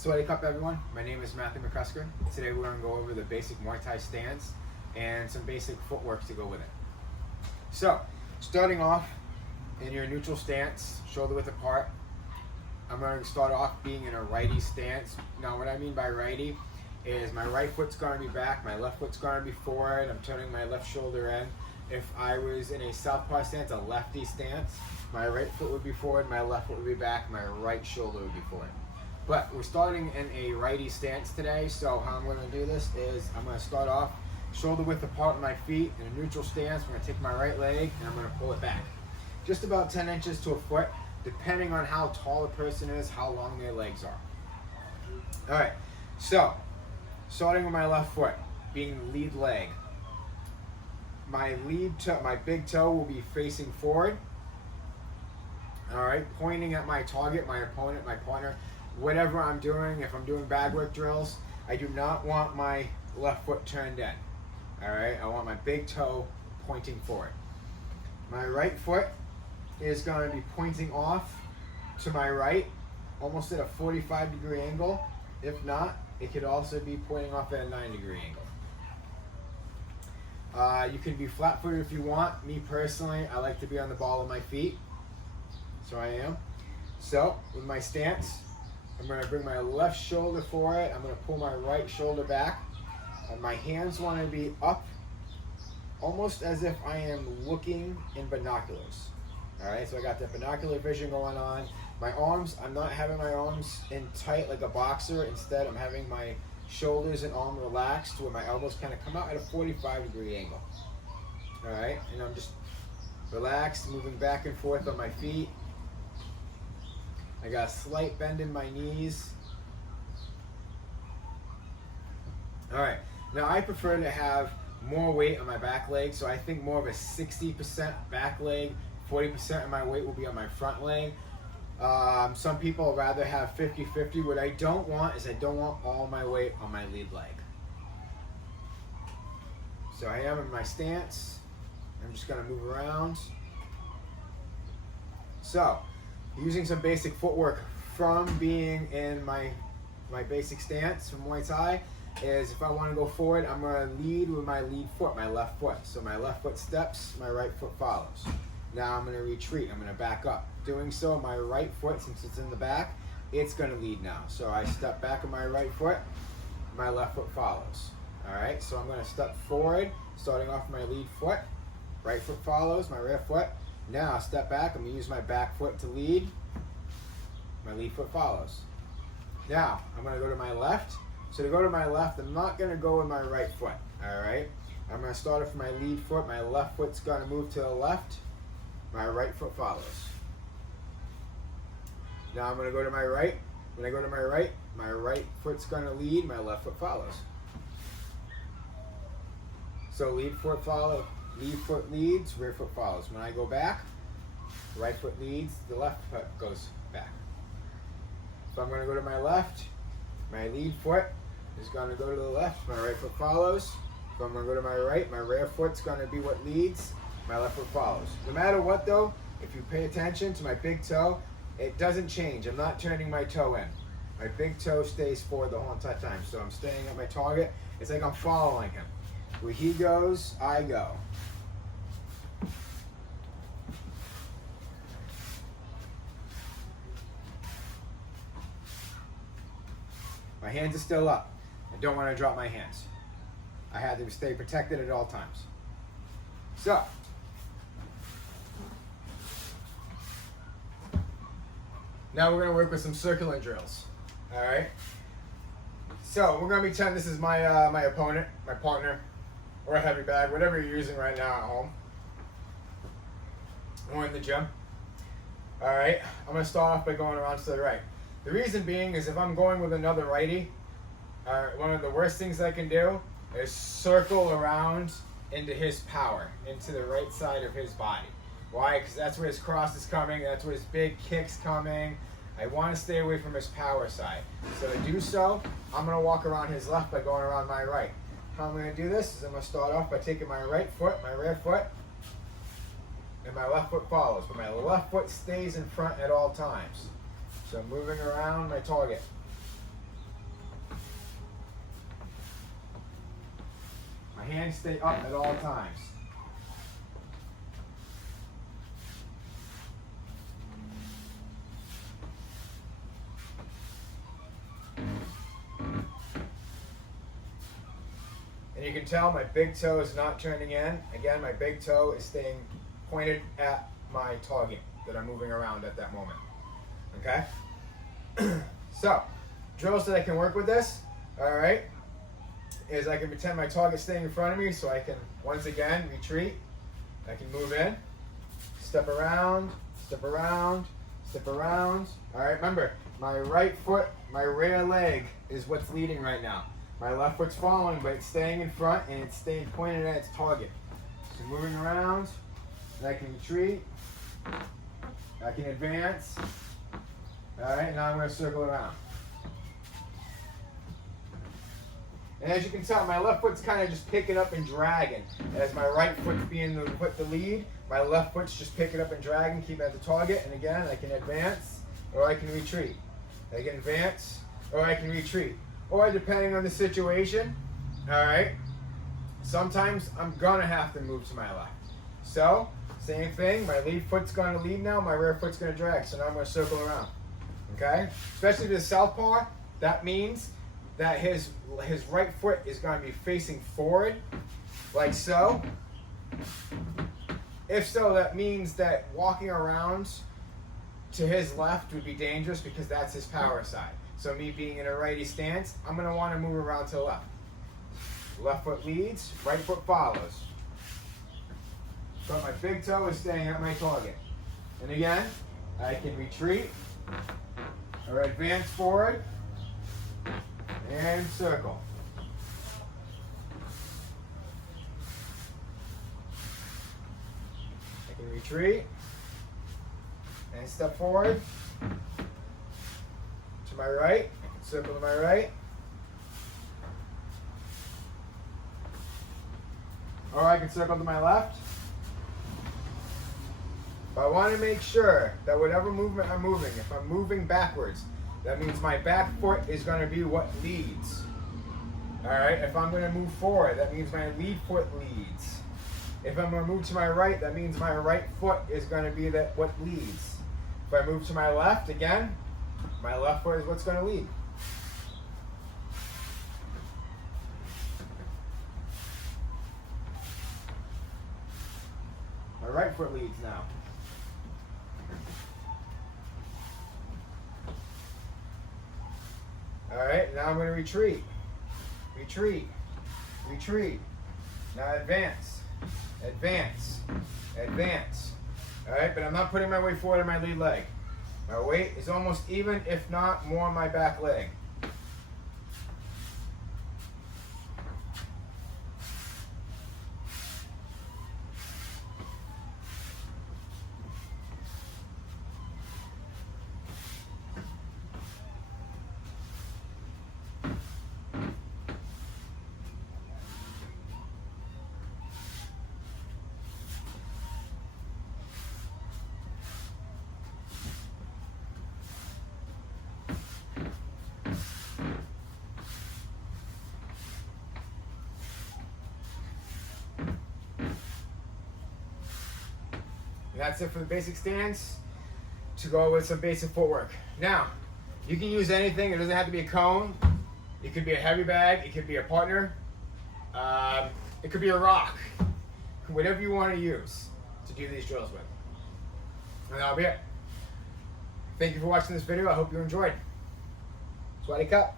Sweaty Cup, everyone. My name is Matthew McCusker. Today we're going to go over the basic Muay Thai stance and some basic footwork to go with it. So, starting off in your neutral stance, shoulder width apart, I'm going to start off being in a righty stance. Now, what I mean by righty is my right foot's going to be back, my left foot's going to be forward, I'm turning my left shoulder in. If I was in a southpaw stance, a lefty stance, my right foot would be forward, my left foot would be back, my right shoulder would be forward. But we're starting in a righty stance today, so how I'm going to do this is I'm going to start off shoulder width apart with my feet in a neutral stance. I'm going to take my right leg and I'm going to pull it back. Just about 10 inches to a foot, depending on how tall the person is, how long their legs are. Alright, so starting with my left foot, being the lead leg. My big toe will be facing forward. Alright, pointing at my target, my opponent, my partner. Whatever I'm doing, if I'm doing bag work drills, I do not want my left foot turned in. Alright, I want my big toe pointing forward. My right foot is going to be pointing off to my right, almost at a 45-degree angle. If not, it could also be pointing off at a 9-degree angle. You can be flat-footed if you want. Me personally, I like to be on the ball of my feet. So I am. So, with my stance, I'm going to bring my left shoulder forward. I'm going to pull my right shoulder back. And my hands want to be up, almost as if I am looking in binoculars. Alright, so I got that binocular vision going on. My arms, I'm not having my arms in tight like a boxer. Instead, I'm having my shoulders and arm relaxed to where my elbows kind of come out at a 45-degree angle. Alright, and I'm just relaxed, moving back and forth on my feet. I got a slight bend in my knees. Alright, now I prefer to have more weight on my back leg, so I think more of a 60% back leg, 40% of my weight will be on my front leg. Some people rather have 50-50. What I don't want is I don't want all my weight on my lead leg. So I am in my stance. I'm just going to move around. So, using some basic footwork from being in my basic stance from Muay Thai is if I want to go forward, I'm going to lead with my lead foot, my left foot. So my left foot steps, my right foot follows. Now I'm going to retreat, I'm going to back up. Doing so, my right foot, since it's in the back, it's going to lead now. So I step back with my right foot, my left foot follows. Alright, so I'm going to step forward, starting off my lead foot, right foot follows, my rear foot. Now step back, I'm going to use my back foot to lead, my lead foot follows. Now, I'm going to go to my left. So to go to my left, I'm not going to go with my right foot, alright? I'm going to start off with my lead foot, my left foot's going to move to the left, my right foot follows. Now I'm going to go to my right. When I go to my right foot's going to lead, my left foot follows. So lead foot leads, rear foot follows. When I go back, right foot leads, the left foot goes back. So I'm going to go to my left, my lead foot is going to go to the left, my right foot follows. So I'm going to go to my right, my rear foot's going to be what leads, my left foot follows. No matter what though, if you pay attention to my big toe, it doesn't change. I'm not turning my toe in. My big toe stays forward the whole entire time. So I'm staying at my target. It's like I'm following him. Where he goes, I go. My hands are still up. I don't want to drop my hands. I have to stay protected at all times. So, now we're going to work with some circular drills. Alright? So, we're going to be telling, this is my my opponent, my partner, or a heavy bag, whatever you're using right now at home. Or in the gym. Alright? I'm going to start off by going around to the right. The reason being is if I'm going with another righty, one of the worst things I can do is circle around into his power, into the right side of his body. Why? Because that's where his cross is coming, that's where his big kick's coming. I want to stay away from his power side. So to do so, I'm going to walk around his left by going around my right. How I'm going to do this is I'm going to start off by taking my right foot, my rear foot, and my left foot follows. But my left foot stays in front at all times. So I'm moving around my target. hands stay up at all times. And you can tell my big toe is not turning in. Again, my big toe is staying pointed at my target that I'm moving around at that moment. Okay? So, drills that I can work with this, all right, is I can pretend my target's staying in front of me, so I can, once again, retreat. I can move in, step around, step around, step around. All right, remember, my right foot, my rear leg is what's leading right now. My left foot's following, but it's staying in front and it's staying pointed at its target. So moving around, and I can retreat, I can advance. All right, now I'm going to circle around. And as you can tell, my left foot's kind of just picking up and dragging. As my right foot's being the foot to lead, my left foot's just picking up and dragging, keeping at the target. And again, I can advance or I can retreat. I can advance or I can retreat. Or depending on the situation, all right, sometimes I'm gonna have to move to my left. So, same thing, my lead foot's gonna lead now, my rear foot's gonna drag, so now I'm gonna circle around, okay? Especially to the southpaw, that means that his right foot is gonna be facing forward, like so. If so, that means that walking around to his left would be dangerous because that's his power side. So me being in a righty stance, I'm going to want to move around to the left. Left foot leads, right foot follows. But my big toe is staying at my target. And again, I can retreat or advance forward and circle. I can retreat and step forward. To my right, circle to my right. Or I can circle to my left. But I want to make sure that whatever movement I'm moving, if I'm moving backwards, that means my back foot is going to be what leads. Alright, if I'm going to move forward, that means my lead foot leads. If I'm going to move to my right, that means my right foot is going to be what leads. If I move to my left, again, my left foot is what's going to lead. My right foot leads now. All right, now I'm going to retreat. Retreat. Retreat. Now advance. Advance. Advance. All right, but I'm not putting my weight forward on my lead leg. My weight is almost even, if not more, on my back leg. And that's it for the basic stance. To go with some basic footwork. Now, you can use anything. It doesn't have to be a cone. It could be a heavy bag. It could be a partner. It could be a rock. Whatever you want to use to do these drills with. And that'll be it. Thank you for watching this video. I hope you enjoyed. Sweaty cup.